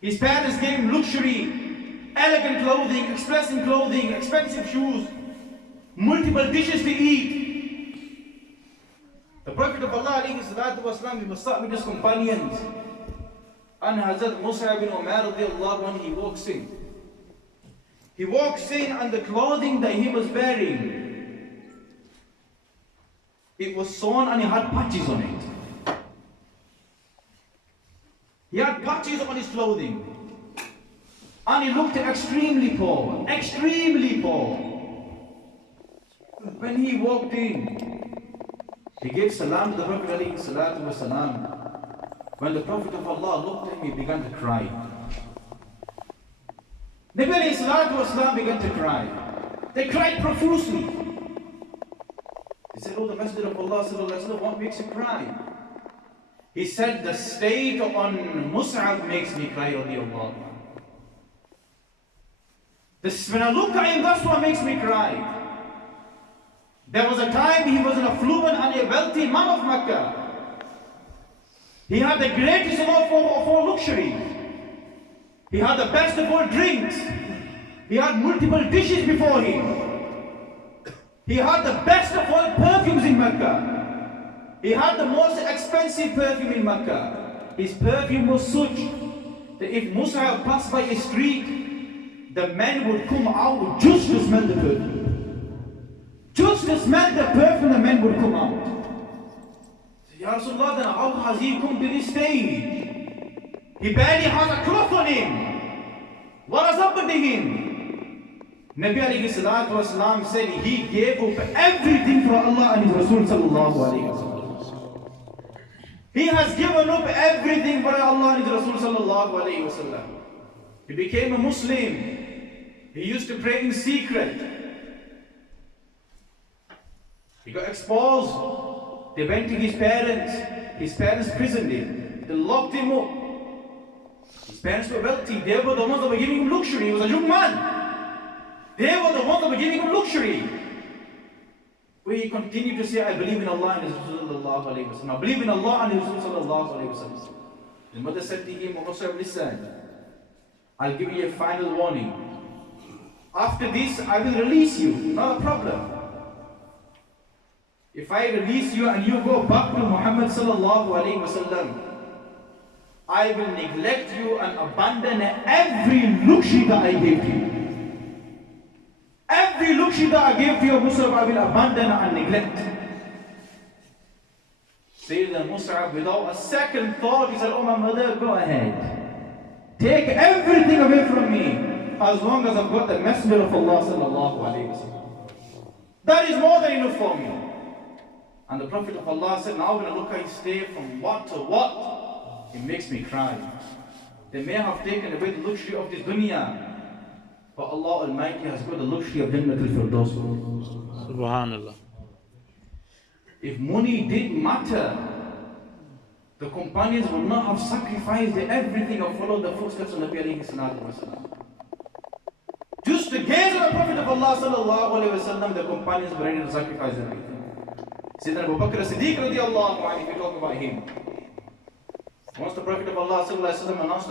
His parents gave him luxury, elegant clothing, expensive shoes, multiple dishes to eat. The Prophet of Allah, he was sat with his companions. And Hazrat Musa bin Umar, he walks in. He walks in, and the clothing that he was wearing, it was sewn and it had patches on it. He had patches on his clothing. And he looked extremely poor. Extremely poor. When he walked in, he gave salam to the Prophet alayhi salatu wasalam. When the Prophet of Allah looked at him, he began to cry. Nabi alayhi salatu wasalam began to cry. They cried profusely. He said, "Oh, the Masjid of Allah sallallahu alayhi wa sallam, what makes you cry?" He said, "The state on Mus'ab makes me cry, O Allah. When I look at him, that's what makes me cry." There was a time he was an affluent and a wealthy man of Mecca. He had the greatest of all luxury. He had the best of all drinks. He had multiple dishes before him. He had the best of all perfumes in Mecca. He had the most expensive perfume in Mecca. His perfume was such that if Musa passed by a street, the men would come out just to smell the perfume. Just to smell the perfume, the men would come out. Ya Rasulullah, then how has he come to this stage? He barely has a cloth on him. What has happened to him? Nabi alayhi salatu wasalam said he gave up everything for Allah and His Rasul sallallahu alayhi wa sallam. He has given up everything for Allah and His Rasul sallallahu alayhi wa sallam. He became a Muslim. He used to pray in secret. He got exposed. They went to his parents. His parents prisoned him. They locked him up. His parents were wealthy. They were the ones that were giving him luxury. He was a young man. They were the ones that were giving him luxury. Where he continued to say, "I believe in Allah and His Rasul sallallahu alayhi wa sallam. I believe in Allah and His Rasul sallallahu alayhi wa sallam." His mother said to him, "Oh, sir, listen, I'll give you a final warning. After this, I will release you. Not a problem. If I release you and you go back to Muhammad sallallahu alayhi wa sallam, I will neglect you and abandon every luxury that I gave to you. Every luxury that I gave to you, Mus'ab, I will abandon and neglect." Sayyidina Mus'ab, without a second thought, he said, "Oh, my mother, go ahead. Take everything away from me, as long as I've got the Messenger of Allah sallallahu alayhi wa sallam. That is more than enough for me." And the Prophet of Allah said, "Now when I look at his state from what to what, it makes me cry. They may have taken away the luxury of this dunya, but Allah Almighty has got the luxury of Jannat al-Firdaus." Subhanallah. If money didn't matter, the companions would not have sacrificed everything or followed the footsteps of Nabi alayhi salatu wasalam. Just to gaze at the Prophet of Allah sallallahu alayhi wa sallam, the companions were ready to sacrifice everything. Sayyidina Abu Bakr as-Siddiq radiallahu anhu, if we talk about him. Once the Prophet of Allah sallallahu alayhi wa sallam announced the